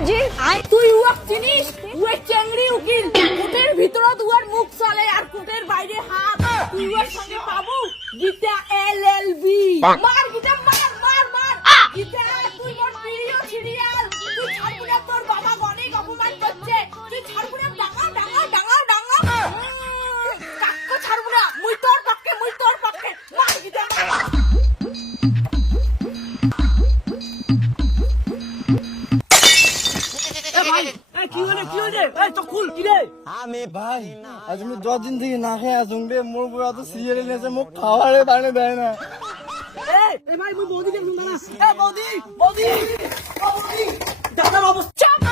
বাবাজি তুই উয়াক চিনিস? উয়ে চেংড়ি উকিল, কোটের ভিতরে দুয়ার মুখ চলে আর কোটের বাইরে হাত। তুই উয়ার সঙ্গে পাবো গীতা এলএলবি। মার গীতা, মার মার মার গীতা, তুই মোর প্রিয় সিরিয়াল। তুই ছাড়বি না, তোর বাবা অনেক অপমান করছে। তুই ছাড়বি না, ডাঙা ডাঙা ডাঙা ডাঙা কাক্কো ছাড়বি না। মুই তোর পক্ষে, মুই তোর পক্ষে। মার গীতা, ভাই আজ আমি 10 দিন থেকে না খেয়ে আসুন রে, মোর বুড়া তো সিরিয়াল নেছে, মোক খাওয়ারে বানে দেয় না। চুপ,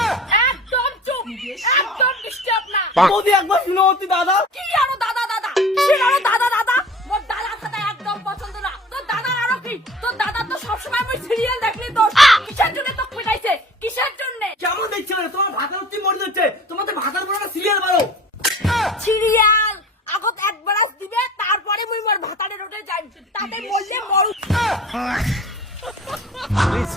একদম চুপ, একদম ডিস্টার্ব না। বৌদি একবার শুনো অতি দাদা। কি আরো দাদা দাদা? কিসের আরো দাদা দাদা? মোর দাদা দাদা একদম পছন্দ না। তোর দাদা আরো কি? তোর দাদা তো সবসময় আমি সিরিয়াল দেখলি তোর। কিসের জন্য তোকে পিটাইছে? কিসের জন্য? কেমন দেখছে না তোমার ভাতার উত্তি মরে যাচ্ছে, তোমাদের ভাতার বড় সিরিয়াল বাড়ো। সিরিয়াল আগত একবার দিবে, তারপরে মুই মোর ভাতারে রোটে যাই, তাতে বললে মরু। প্লিজ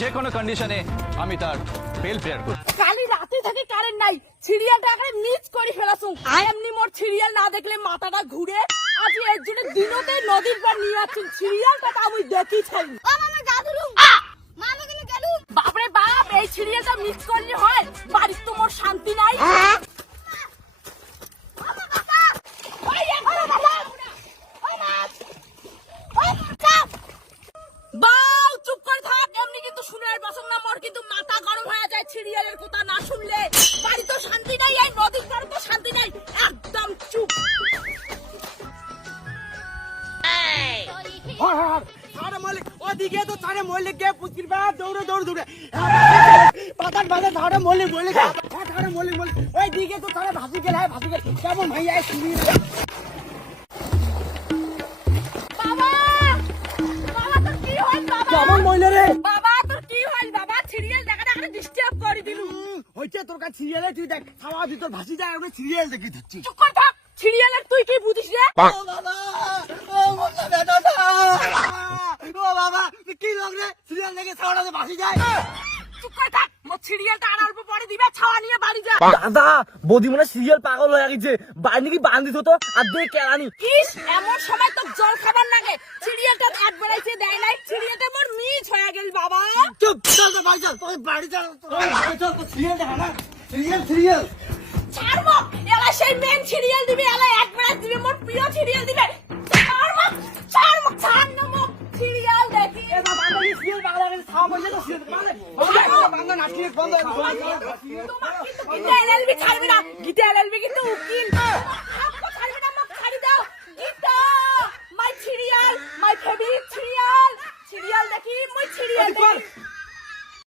যে কোনো কন্ডিশনে আমি তার বেল প্রেয়ার করি। কালি রাতে থেকে কারেন্ট নাই, সিরিয়ালটা এখানে মিস করে ফেলাছু। এমনি মোর সিরিয়াল না দেখলে মাথাটা ঘুরে। আজ এর জন্য দিনতে নদীর পর নিয়ে যাচ্ছেন সিরিয়ালটা, তা আমি দেখি ছাই। বাপরে বাপ, এই সিরিয়ালটা মিস করলে হয়? বাড়ির তো মোর শান্তি নাই। বাউ, চুপ করে থাক। এমনি কিন্তু শুনের বসন না, মোর কিন্তু মাথা গরম হয়ে যায় সিরিয়ালের কথা না শুনলে। বাড়ি তো শান্তি নাই, এই নদীর পাড়ে তো শান্তি নাই। একদম চুপ। আরে মালিক ওদিকে তো তারে মল্লিক কে পুচকির বা দৌড়ে দৌড়ে দৌড়ে পাতার বাজে ধারে মল্লিক মল্লিক ধারে মল্লিক মল্লিক ওই দিকে তো তারে ভাসি গেল কেমন ভাইয়া শুনি। বাবা, বাবা তোর কি হল? বাবা কেমন মহিলা রে? বাবা তোর কি হল? বাবা সিরিয়াল দেখা দেখা ডিস্টার্ব করে দিলু। হইছে তোর কাছে সিরিয়ালে তুই দেখ, খাওয়া দি তোর ভাসি যায়, আমি সিরিয়াল দেখি যাচ্ছি। চুপ করে থাক। সিরিয়ালের তুই কি বুঝিস রে? ও বাবা, ও মোটা বেটাটা, ও বাবা কি লোক রে, সিরিয়াল দেখে ছাওড়াতে ভাসি যায়। চুপ করে থাক। মোর সিরিয়ালটা আর অল্প পরে দিবে, ছাওয়া নিয়ে বাড়ি যা। দাদা বৌদি মনে সিরিয়াল পাগল হয়ে গেছে, বাইরে কি বান্ধিত তো আর দেখ কেরানি। ইস, এমন সময় তো জল খাবার লাগে। সিরিয়ালটা এক বেড়াইছে দেয় নাই, সিরিয়ালটা মোর মিস হয়ে গেল বাবা। চুপ চল তো ভাই চল, তুই বাড়ি চল, চল তো সিরিয়াল দেখা না, সিরিয়াল সিরিয়াল ছাড়বো, এলা সেই মেন সিরিয়াল দিবে, এলা এক বেড়াই দিবে, মোর প্রিয় সিরিয়াল দিবে। ছাড়বো, ছাড়বো, ছাড় না মোর সিরিয়াল দেখি। এ বাবা আমি সিরিয়াল পাগল হয়ে খাওয়া বলে তো সিরিয়াল বাংলা নাটক বন্ধ তোমার কিন্তু গীতা এলএলবি ছাড়বি না। গীতা এলএলবি কিন্তু উকিল। আপকো ছাড়বি না, মোক ছাড়ি দাও। Geeta, my serial, my favourite serial. Serial দেখি, মই সিরিয়াল দেখি।